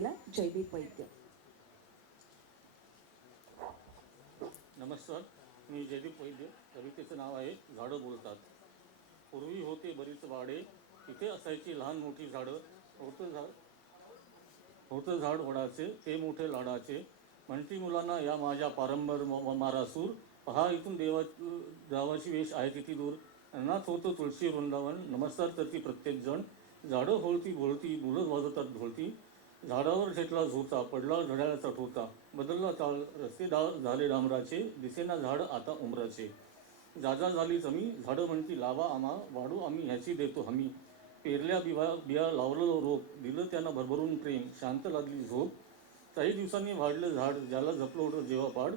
केला जैविक वैद्य. नमस्कार मी जयदीप वैद्य. कवितेचं नाव आहे झाडं बोलतात. पूर्वी होते बरीच वाडे. तिथे असायची लहान मोठी झाडं. होतं झाड होतं झाड वडाचे ते मोठे लाडाचे. म्हणती मुलांना या माझ्या पारंबर मारासूर. पहा इथून देवा देवाची वेश आहे किती दूर. अनाथ होतं तुळशी वृंदावन. नमस्कार तर ती प्रत्येक जण झाडं होळती भोळती बुलत वाजवतात ढोळती झाडावर ठेकला झोता पडला घड्याळाचा ठोता. बदलला ताल रस्ते डा झाले डांबराचे. दिसेना झाड आता उमराचे जाजा झाली जमी झाडं म्हणती लावा आम्हा वाढू आम्ही ह्याची देतो हमी. पेरल्या बिवा बिया लावलं रोप दिलं त्यांना भरभरून प्रेम. शांत लागली झोप. काही दिवसांनी वाढलं झाड ज्याला झपलो होतं जेव्हा पाड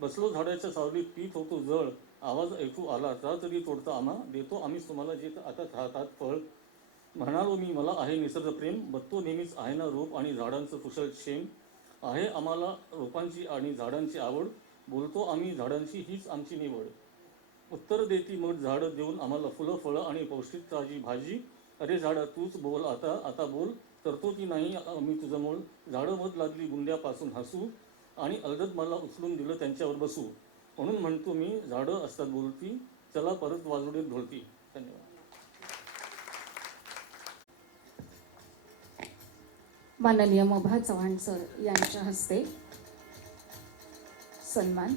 बसलो झाडाच्या सावलीत पीत होतो जळ. आवाज ऐकू आला तरी तोडता आम्हा देतो आम्ही तुम्हाला जे आता खातात फळ. म्हणालो मी मला आहे निसर्ग प्रेम नेहमीच आहे ना रूप आणि झाडांचं कुशल क्षेम. आहे आम्हाला रोपांची आणि झाडांची आवड. बोलतो आम्ही झाडांची हीच आमची निवड. उत्तर देती मग झाडं देऊन आम्हाला फुलं फळं आणि पौष्टिक ताजी भाजी. अरे झाडा तूच बोल आता आता बोल. करतो की नाही मी तुझं मूळ झाडं मध लागली गुंड्यापासून हसू. आणि अलगद मला उचलून दिलं त्यांच्यावर बसू. म्हणून म्हणतो मी झाडं असतात बोलती. चला परत वाजवडीत ढोलती धन्यवाद. माननीय मभा चव्हाण सर यांच्या हस्ते सन्मान.